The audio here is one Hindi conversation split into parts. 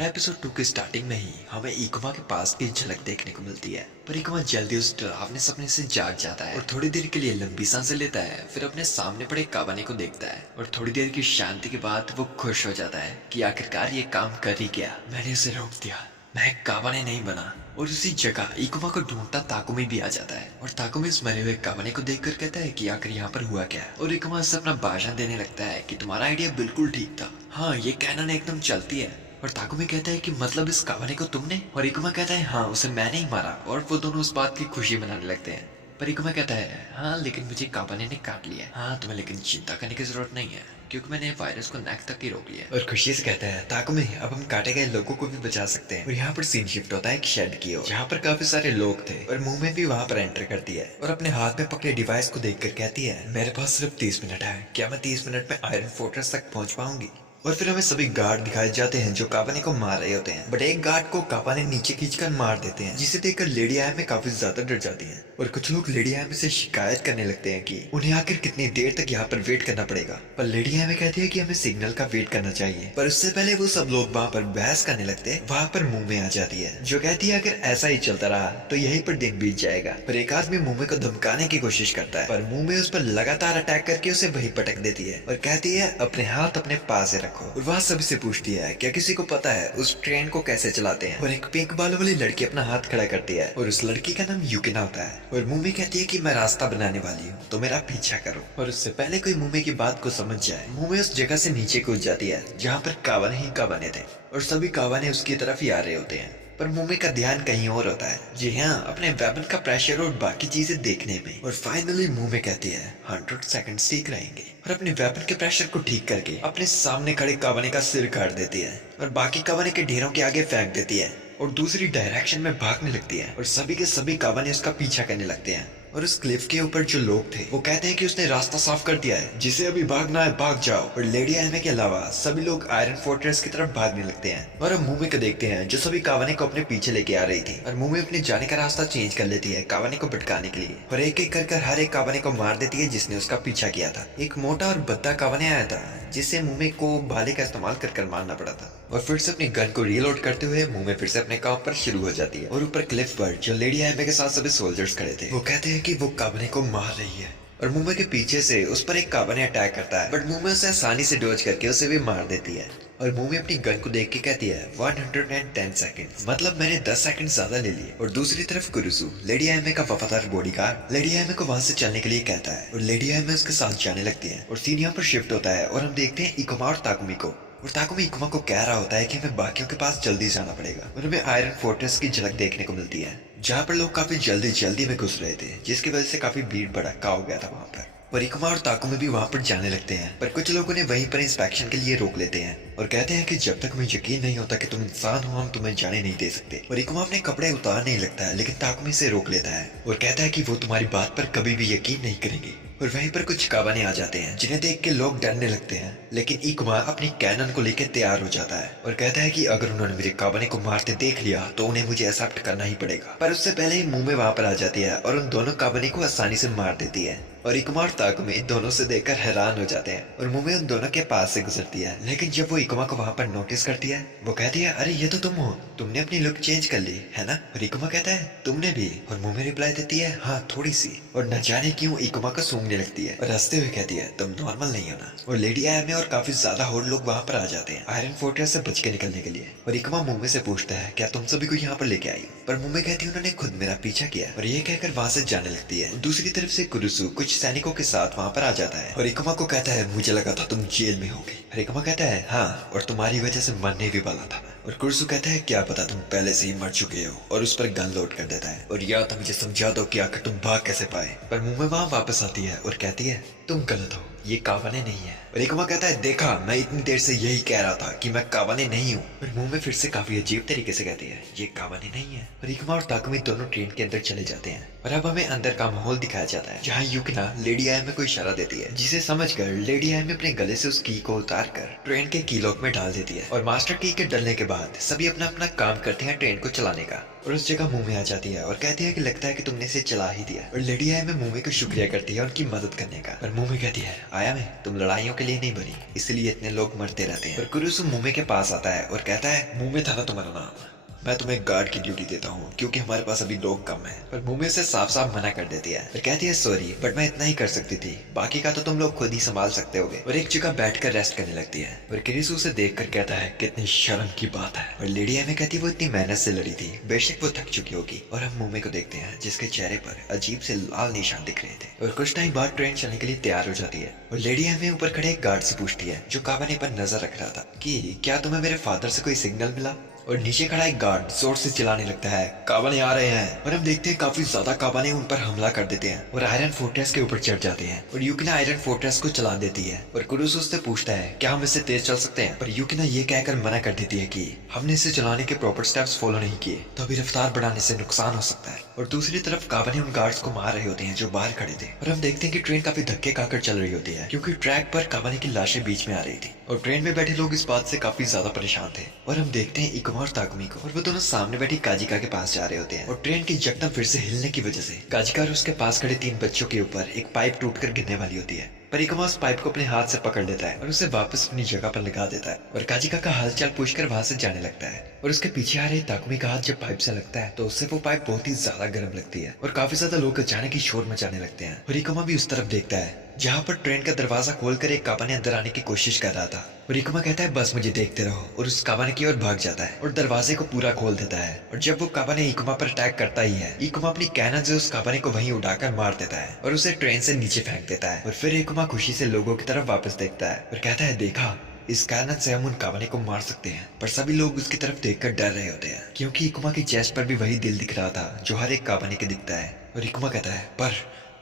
और एपिसोड 2 के स्टार्टिंग में ही हमें इकुमा के पास की झलक देखने को मिलती है। पर इकुमा जल्दी उस डरावने सपने से जाग जाता है और थोड़ी देर के लिए लंबी सांसें लेता है। फिर अपने सामने पड़े काबाने को देखता है और थोड़ी देर की शांति के बाद वो खुश हो जाता है कि आखिरकार ये काम कर ही गया। मैंने उसे रोक दिया, मैं काबाने नहीं बना। और उसी जगह इकुमा को ढूंढता ताकुमी भी आ जाता है और ताकुमी उस मरे हुए काबाने को देखकर कहता है कि आखिर यहाँ पर हुआ क्या। और इकुमा उससे अपना भाषण देने लगता है कि तुम्हारा आइडिया बिल्कुल ठीक था, हाँ ये कैनन एकदम चलती है। और ताकुमी कहता है कि मतलब इस काबाने को तुमने? और इकुमा कहता है हाँ उसे मैंने ही मारा। और वो दोनों उस बात की खुशी मनाने लगते हैं। पर इकुमा कहता है हाँ लेकिन मुझे काबाने ने काट लिया। हाँ तुम्हें लेकिन चिंता करने की जरूरत नहीं है क्योंकि मैंने वायरस को नेक तक ही रोक लिया। और खुशी से कहता है ताकुमी अब हम काटे गए लोगों को भी बचा सकते हैं। और यहाँ पर सीन शिफ्ट होता है एक शेड की ओर जहाँ पर काफी सारे लोग थे और मुंह में भी वहाँ पर एंटर करती है और अपने हाथ में पकड़े डिवाइस को देखकर कहती है मेरे पास सिर्फ 30 मिनट है, क्या मैं 30 मिनट में आयरन फोर्ट्रेस तक पहुंच पाऊंगी? और फिर हमें सभी गार्ड दिखाए जाते हैं जो काबाने को मार रहे होते हैं, बट एक गार्ड को काबाने नीचे खींचकर मार देते हैं जिसे देखकर लेडी आयमे काफी ज्यादा डर जाती हैं। और कुछ लोग लेडी आयमे से शिकायत करने लगते हैं कि उन्हें आखिर कितनी देर तक यहाँ पर वेट करना पड़ेगा। पर लेडी आयमे कहती है कि हमें सिग्नल का वेट करना चाहिए। पर उससे पहले वो सब लोग वहाँ पर बहस करने लगते हैं। वहाँ पर मुंह में आ जाती है जो कहती है अगर ऐसा ही चलता रहा तो यहीं पर दिन बीत जाएगा। पर एक आदमी मुंह को धमकाने की कोशिश करता है पर मुंह में उस पर लगातार अटैक करके उसे वही पटक देती है और कहती है अपने हाथ अपने पास रखो। और वह सभी से पूछती है क्या किसी को पता है उस ट्रेन को कैसे चलाते हैं? और एक पिंक बालों वाली लड़की अपना हाथ खड़ा करती है और उस लड़की का नाम युकिना होता है। और मुम्मी कहती है कि मैं रास्ता बनाने वाली हूँ तो मेरा पीछा करो। और उससे पहले कोई मुम्मी की बात को समझ जाए मुम्मी उस जगह से नीचे कूद जाती है जहाँ पर कावाने ही कावाने थे और सभी कावाने उसकी तरफ ही आ रहे होते हैं। पर मुम्मी का ध्यान कहीं और होता है, जी हाँ अपने वेपन का प्रेशर और बाकी चीजें देखने में। और फाइनली मुम्मी कहती है 100 सेकंड्स ठीक रहेंगे और अपने वेपन के प्रेशर को ठीक करके अपने सामने खड़े कावाने का सिर काट देती है और बाकी कावाने के ढेरों के आगे फेंक देती है और दूसरी डायरेक्शन में भागने लगती है और सभी के सभी कावाने उसका पीछा करने लगते हैं। और उस क्लिफ के ऊपर जो लोग थे वो कहते हैं कि उसने रास्ता साफ कर दिया है, जिसे अभी भागना है भाग जाओ। और लेडी आयमे के अलावा सभी लोग आयरन फोर्ट्रेस की तरफ भागने लगते हैं। और हम मुम्मी को देखते हैं जो सभी कावाने को अपने पीछे लेके आ रही थी और मुम्मी अपने जाने का रास्ता चेंज कर लेती है कावाने को भटकाने के लिए और एक एक कर हर एक कावाने को मार देती है जिसने उसका पीछा किया था। एक मोटा और बद्दा कावाने आया था जिससे मुम्मी को भाले का इस्तेमाल कर मारना पड़ा था और फिर से अपनी गन को रीलोड करते हुए मुम्मी फिर से अपने काम पर शुरू हो जाती है। और ऊपर क्लिफ पर जो लेडी आयमे के साथ सभी सोल्जर्स खड़े थे वो कहते हैं कि वो कावाने को मार रही है और मुम्बई के पीछे से उस पर एक काबाने अटैक करता है बट मुम्बई उसे आसानी से डॉज करके उसे भी मार देती है। और मुम्बई अपनी गन को देख के कहती है 110 सेकंड्स, मतलब मैंने 10 सेकंड ज्यादा ले लिए। और दूसरी तरफ कुरुसु लेडी आयमे का वफादार बॉडीगार्ड लेडी आयमे को वहां से चलने के लिए कहता है और लेडी आयमे उसके साथ जाने लगती है। और सीन यहाँ पर शिफ्ट होता है और हम देखते हैं इकुमा और ताकुमी को। और ताकुमी इकुमा को कह रहा होता है कि हमें बाकियों के पास जल्दी जाना पड़ेगा। और हमें आयरन फोर्ट्रेस की झलक देखने को मिलती है जहाँ पर लोग काफी जल्दी में घुस रहे थे जिसकी वजह से काफी भीड़ भड़का हो गया था वहाँ पर। और इकुमा और ताकुमी भी वहाँ पर जाने लगते हैं पर कुछ लोगों ने वहीं पर इंस्पेक्शन के लिए रोक लेते हैं और कहते हैं कि जब तक हमें यकीन नहीं होता कि तुम इंसान हो हम तुम्हें जाने नहीं दे सकते। और इकुमा अपने कपड़े उतार नहीं लगता है लेकिन ताकुमी से रोक लेता है और कहता है कि वो तुम्हारी बात पर कभी भी यकीन नहीं करेंगे। और वहीं पर कुछ काबाने आ जाते हैं जिन्हें देख के लोग डरने लगते हैं लेकिन इकुमा अपनी कैनन को लेकर तैयार हो जाता है और कहता है कि अगर उन्होंने मेरे काबाने को मारते देख लिया तो उन्हें मुझे एक्सेप्ट करना ही पड़ेगा। पर उससे पहले ही मुंह में वहां पर आ जाती है और उन दोनों काबाने को आसानी से मार देती है। और इकुमा और ताकुमी दोनों से देखकर हैरान हो जाते हैं और मुम्मी उन दोनों के पास से गुजरती है लेकिन जब वो इकुमा को वहां पर नोटिस करती है वो कहती है अरे ये तो तुम हो, तुमने अपनी लुक चेंज कर ली है ना? और इकुमा कहता है तुमने भी? और मुम्मी रिप्लाई देती है हाँ थोड़ी सी। और न जाने क्यों इकुमा को सूंघने लगती है और हंसते हुए कहती है तुम नॉर्मल नहीं हो ना। और लेडी आयमे और काफी ज्यादा और लोग वहां पर आ जाते हैं आयरन फोर्ट्रेस से बच के निकलने के लिए। और इकुमा मुम्मी से पूछता है क्या तुम सभी को यहाँ पर लेके आई? पर मुम्मी कहती है उन्होंने खुद मेरा पीछा किया और ये कहकर वहां से जाने लगती है। दूसरी तरफ से कुरुसु कुछ सैनिकों के साथ वहां पर आ जाता है और इकुमा को कहता है मुझे लगा था तुम जेल में होगे। और इकुमा कहता है हाँ और तुम्हारी वजह से मरने भी वाला था। और कुरुसु कहता है क्या पता तुम पहले से ही मर चुके हो और उस पर गन लोड कर देता है और या तो मुझे समझा दो कि आखिर तुम भाग कैसे पाए। पर मुम्मी वहां वापस आती है और कहती है तुम गलत हो, ये कावाने नहीं है। और इकुमा कहता है देखा मैं इतनी देर से यही कह रहा था कि मैं कावाने नहीं हूँ। और मुंह में फिर से काफी अजीब तरीके से कहती है ये कावाने नहीं है। और इकुमा और ताकुमी दोनों ट्रेन के अंदर चले जाते हैं और अब हमें अंदर का माहौल दिखाया जाता है जहाँ युकिना लेडी आयमे को इशारा देती है जिसे समझकर लेडी आयमे अपने गले से उस की को उतार कर ट्रेन के की लॉक में डाल देती है। और मास्टर की के डलने के बाद सभी अपना अपना काम करते हैं ट्रेन को चलाने का। और उस जगह मुंह में आ जाती है और कहती है कि लगता है कि तुमने इसे चला ही दिया। और लेडी आया में मुंह को शुक्रिया करती है उनकी मदद करने का। पर मुंह में कहती है, आया में तुम लड़ाइयों के लिए नहीं बनी, इसलिए इतने लोग मरते रहते हैं। और कुरुसु मुंह के पास आता है और कहता है, मुंह में था ना तुम्हारा नाम, मैं तुम्हें गार्ड की ड्यूटी देता हूँ क्योंकि हमारे पास अभी लोग कम हैं। पर मुंह में से साफ साफ मना कर देती है और कहती है सॉरी बट मैं इतना ही कर सकती थी, बाकी का तो तुम लोग खुद ही संभाल सकते होगे। और एक जगह बैठकर रेस्ट करने लगती है और किरिसु उसे देखकर कहता है कितनी शर्म की बात है। और लेडी एमे कहती है वो इतनी मेहनत से लड़ी थी, बेशक वो थक चुकी होगी। और हम मुंह को देखते हैं जिसके चेहरे पर अजीब से लाल निशान दिख रहे थे। और कुछ टाइम बाद ट्रेन चलने के लिए तैयार हो जाती है और लेडी एमे ऊपर खड़े एक गार्ड से पूछती है जो काबाने पर नजर रख रहा था कि क्या तुम्हें मेरे फादर से कोई सिग्नल मिला। और नीचे खड़ा एक गार्ड जोर से चिल्लाने लगता है, काबाने आ रहे हैं। और हम देखते हैं काफी ज्यादा काबाने उन पर हमला कर देते हैं और आयरन फोर्ट्रेस के ऊपर चढ़ जाते हैं। और यूकिना आयरन फोर्ट्रेस को चला देती है और कुरुसु उससे पूछता है क्या हम इससे तेज चल सकते हैं। पर यूकिना ये कहकर मना कर देती है कि हमने इसे चलाने के प्रॉपर स्टेप्स फॉलो नहीं किए तो अभी रफ्तार बढ़ाने से नुकसान हो सकता है। और दूसरी तरफ काबाने उन गार्ड्स को मार रहे होते हैं जो बाहर खड़े थे। और हम देखते हैं कि ट्रेन काफी धक्के खाकर चल रही होती है क्योंकि ट्रैक पर काबाने की लाशें बीच में आ रही थी। और ट्रेन में बैठे लोग इस बात से काफी ज्यादा परेशान थे। और हम देखते हैं इकुमा और ताकुमी को और वो दोनों सामने बैठी काजिका के पास जा रहे होते हैं। और ट्रेन की यकदम फिर से हिलने की वजह से काजिका और उसके पास खड़े 3 बच्चों के ऊपर एक पाइप टूटकर गिरने वाली होती है। पर इकुमा उस पाइप को अपने हाथ से पकड़ लेता है और उसे वापस अपनी जगह पर लगा देता है और काजिका का हालचाल पूछकर वहां से जाने लगता है। और उसके पीछे आ रहे ताकुमी का हाथ जब पाइप से लगता है तो उससे वो पाइप बहुत ही ज्यादा गर्म लगती है और काफी ज्यादा लोग अचानक ही शोर मचाने लगते हैं। और इकुमा भी उस तरफ देखता है जहाँ पर ट्रेन का दरवाजा खोलकर एक काबाने अंदर आने की कोशिश कर रहा था। और इकुमा कहता है बस मुझे देखते रहो और उस काबाने की ओर भाग जाता है और दरवाजे को पूरा खोल देता है। और जब वो काबाने इकुमा पर अटैक करता ही है, इकुमा अपनी कैनन से उस काबाने को वहीं उड़ाकर मार देता है और उसे ट्रेन से नीचे फेंक देता है। और फिर इकुमा खुशी से लोगों की तरफ वापस देखता है और कहता है देखा, इस कैनन से हम उन काबाने को मार सकते हैं। पर सभी लोग उसकी तरफ देखकर डर रहे होते हैं क्योंकि इकुमा की चेस्ट पर भी वही दिल दिख रहा था जो हर एक काबाने के दिखता है। और इकुमा कहता है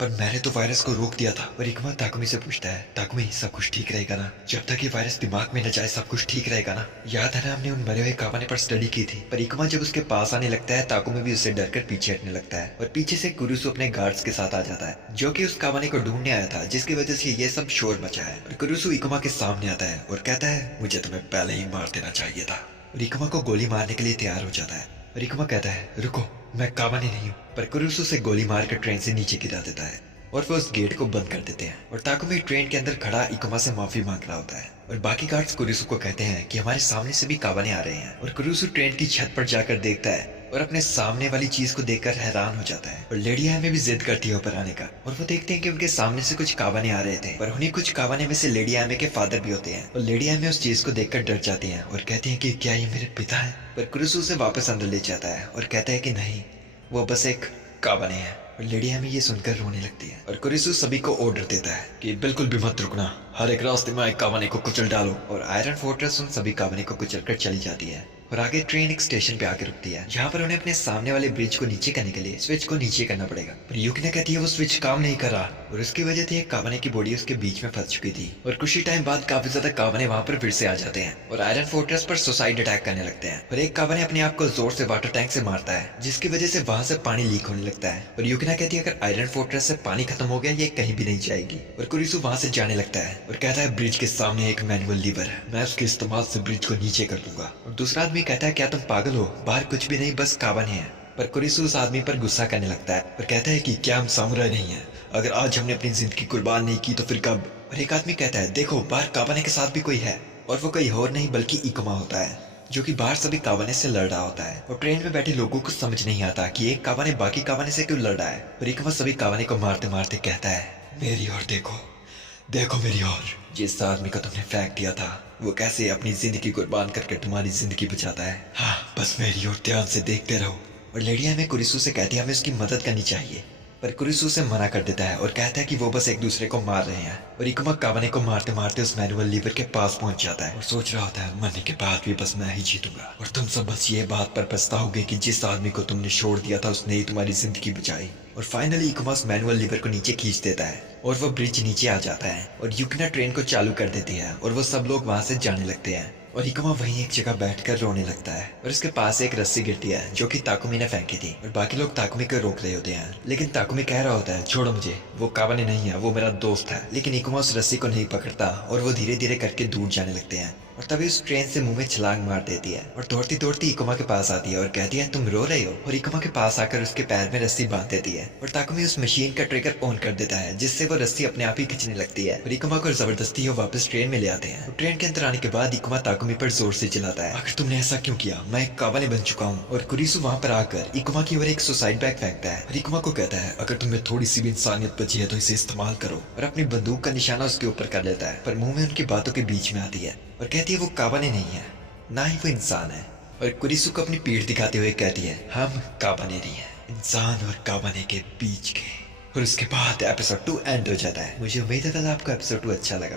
पर मैंने तो वायरस को रोक दिया था। और इकुमा ताकुमी से पूछता है, ताकुमी सब कुछ ठीक रहेगा ना, जब तक ये वायरस दिमाग में न जाए सब कुछ ठीक रहेगा ना। याद है ना हमने उन मरे हुए काबाने पर स्टडी की थी। पर इकुमा जब उसके पास आने लगता है ताकुमी भी उससे डरकर पीछे हटने लगता है और पीछे से कुरुसु अपने गार्ड्स के साथ आ जाता है जो कि उस काबाने को ढूंढने आया था जिसकी वजह से ये सब शोर मचा है। और कुरुसु इकुमा के सामने आता है और कहता है मुझे तुम्हें पहले ही मार देना चाहिए था। और इकुमा को गोली मारने के लिए तैयार हो जाता है और इकुमा कहता है रुको, मैं काबाने नहीं हूँ। पर कुरुसु से गोली मारकर ट्रेन से नीचे गिरा देता है और वो उस गेट को बंद कर देते हैं। और ताकुमी ट्रेन के अंदर खड़ा इकुमा से माफी मांग रहा होता है और बाकी गार्ड्स कुरुसु को कहते हैं कि हमारे सामने से भी काबाने आ रहे हैं। और कुरुसु ट्रेन की छत पर जाकर देखता है और अपने सामने वाली चीज को देखकर हैरान हो जाता है। और लेडी में भी जिद करती है ऊपर आने का और वो देखते हैं कि उनके सामने से कुछ काबाने आ रहे थे। पर उन्हीं कुछ काबाने में से लेडी आमे के फादर भी होते हैं। और लेडी आमे उस चीज को देखकर डर जाती हैं और कहती हैं कि क्या ये मेरे पिता है। पर कुरुसु उसे वापस अंदर ले जाता है और कहता है कि नहीं, वो बस एक काबाने है। और लेडी हमें ये सुनकर रोने लगती है और कुरिसु सभी को ऑर्डर देता है कि बिल्कुल भी मत रुकना, हर एक रास्ते में एक काबाने को कुचल डालो। और आयरन फोर्ट्रेस उन सभी काबाने को कुचलकर चली जाती है और आगे ट्रेन एक स्टेशन पे आके रुकती है जहाँ पर उन्हें अपने सामने वाले ब्रिज को नीचे करने के लिए स्विच को नीचे करना पड़ेगा। पर यूकिना कहती है वो स्विच काम नहीं कर रहा और उसकी वजह से एक काबाने की बॉडी उसके बीच में फंस चुकी थी। और कुछ ही टाइम बाद काफी ज्यादा काबाने वहाँ पर फिर से आ जाते हैं और आयरन फोर्ट्रेस पर सुसाइड अटैक करने लगते हैं। और एक काबाने अपने आप को जोर से वाटर टैंक से मारता है जिसकी वजह से वहां से पानी लीक होने लगता है। और यूकिना कहती है अगर आयरन फोर्ट्रेस से पानी खत्म हो गया ये कहीं भी नहीं जाएगी। और कुरिसु वहां से जाने लगता है और कहता है ब्रिज के सामने एक मैनुअल लीवर है, मैं उसके इस्तेमाल से ब्रिज को नीचे कर दूंगा। और दूसरा आदमी कहता है क्या तुम पागल हो, बाहर कुछ भी नहीं बस काबाने हैं। पर कुरिसु उस आदमी पर गुस्सा करने लगता है और कहता है कि क्या हम सामुराई नहीं है, अगर आज हमने अपनी जिंदगी कुर्बान नहीं की तो फिर कब। और एक आदमी कहता है देखो बाहर काबाने के साथ भी कोई है और वो कोई और नहीं बल्कि इकुमा होता है जो कि बाहर सभी काबाने से लड़ रहा होता है। और ट्रेन में बैठे लोगों को समझ नहीं आता कि एक काबाने बाकी काबाने से क्यों लड़ रहा है। और इकुमा सभी काबाने को मारते मारते कहता है मेरी ओर देखो, देखो मेरी ओर, जिस आदमी को तुमने फेंक दिया था वो कैसे अपनी जिंदगी कुर्बान करके तुम्हारी जिंदगी बचाता है। हाँ बस मेरी ओर ध्यान से देखते रहो। और लेडिया में कुरिसु से कहती है हमें उसकी मदद करनी चाहिए। पर कुरिसु उसे मना कर देता है और कहता है कि वो बस एक दूसरे को मार रहे हैं। और इकुमा काबाने को मारते मारते उस मैनुअल लीवर के पास पहुंच जाता है और सोच रहा होता है मरने के बाद भी बस मैं ही जीतूंगा और तुम सब बस ये बात पर पछताओगे कि जिस आदमी को तुमने छोड़ दिया था उसने ही तुम्हारी जिंदगी बचाई। और फाइनली इकुमा उस मैनुअल लीवर को नीचे खींच देता है और वो ब्रिज नीचे आ जाता है और यूकिना ट्रेन को चालू कर देती है और वो सब लोग वहां से जाने लगते हैं। और इकुमा वहीं एक जगह बैठकर रोने लगता है और उसके पास एक रस्सी गिरती है जो कि ताकुमी ने फेंकी थी। और बाकी लोग ताकुमी को रोक रहे होते हैं लेकिन ताकुमी कह रहा होता है छोड़ो मुझे, वो काबाने नहीं है, वो मेरा दोस्त है। लेकिन इकुमा उस रस्सी को नहीं पकड़ता और वो धीरे धीरे करके दूर जाने लगते हैं। और तभी उस ट्रेन से मुंह में छलांग मार देती है और दौड़ती दौड़ती इकुमा के पास आती है और कहती है तुम रो रहे हो। और इकुमा के पास आकर उसके पैर में रस्सी बांध देती है और ताकुमी उस मशीन का ट्रिगर ऑन कर देता है जिससे वो रस्सी अपने आप ही खींचने लगती है और इकुमा को जबरदस्ती वो वापस ट्रेन में ले आते हैं। ट्रेन के अंदर आने के बाद इकुमा ताकुमी पर जोर से चिल्लाता है आखिर तुमने ऐसा क्यों किया, मैं एक काबाने बन चुका हूँ। और कुरिसु वहाँ पर आकर इकुमा की ओर एक सुसाइड बैग फेंकता है और इकुमा को कहता है अगर तुम्हें थोड़ी सी भी इंसानियत बची है तो इसे इस्तेमाल करो। और अपनी बंदूक का निशाना उसके ऊपर कर लेता है पर मुंह में उनकी बातों के बीच में आती है और कहती है वो काबाने नहीं है, ना ही वो इंसान है। और कुरिसु को अपनी पीठ दिखाते हुए कहती है हम काबाने नहीं है, इंसान और काबाने के बीच के। और उसके बाद एपिसोड 2 एंड हो जाता है। मुझे उम्मीद है आपको एपिसोड 2 अच्छा लगा।